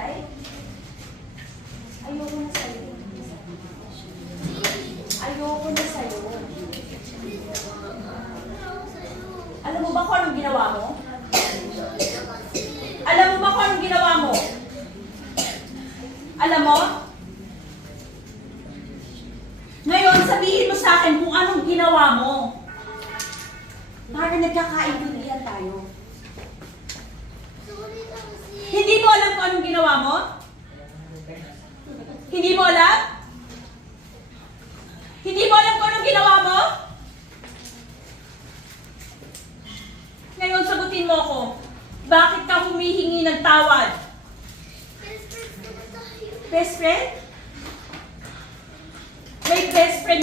bagay? Ayoko na sa'yo. Ayoko na sa'yo. Alam mo ba kung anong ginawa mo? Alam mo ba kung anong ginawa mo? Alam mo? Ngayon, sabihin mo sa akin kung anong ginawa mo. Para nagkakaintindihan tayo. Hindi mo alam kung anong ginawa mo? Hindi mo alam? Hindi mo alam kung anong ginawa mo? Ngayon, sagutin mo ko. Bakit ka humihingi ng tawad? Best friend? May best friend